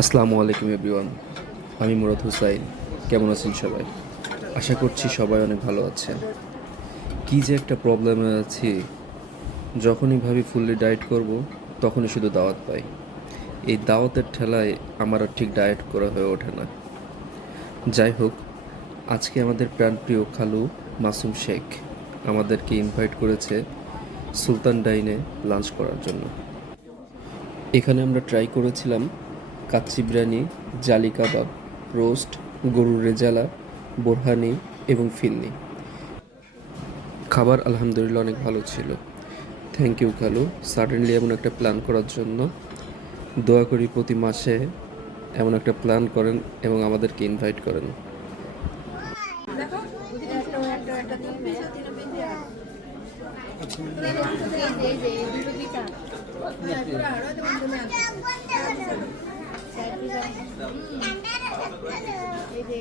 আসসালামু আলাইকুম এভরিওয়ান, আমি মুরাদ হুসাইন। কেমন আছেন সবাই? আশা করছি সবাই অনেক ভালো আছেন। কী যে একটা প্রবলেমে আছি, যখনই ভাবি ফুললি ডায়েট করব তখনই শুধু দাওয়াত পাই। এই দাওয়াতের ঠেলায় আমার আর ঠিক ডায়েট করা হয়ে ওঠে না। যাই হোক, আজকে আমাদের প্রাণপ্রিয় খালু মাসুম শেখ আমাদেরকে ইনভাইট করেছে সুলতান ডাইনে লাঞ্চ করার জন্য। এখানে আমরা ট্রাই করেছিলাম কাচ্চি বিরিয়ানি, জালি কাবাব, রোস্ট, গরুর রেজালা, বোরহানি এবং ফিরনি। খাবার আলহামদুলিল্লাহ অনেক ভালো ছিল। থ্যাংক ইউ খালু, সাডেনলি এমন একটা প্ল্যান করার জন্য। দোয়া করি প্রতি মাসে এমন একটা প্ল্যান করেন এবং আমাদেরকে ইনভাইট করেন। এই যে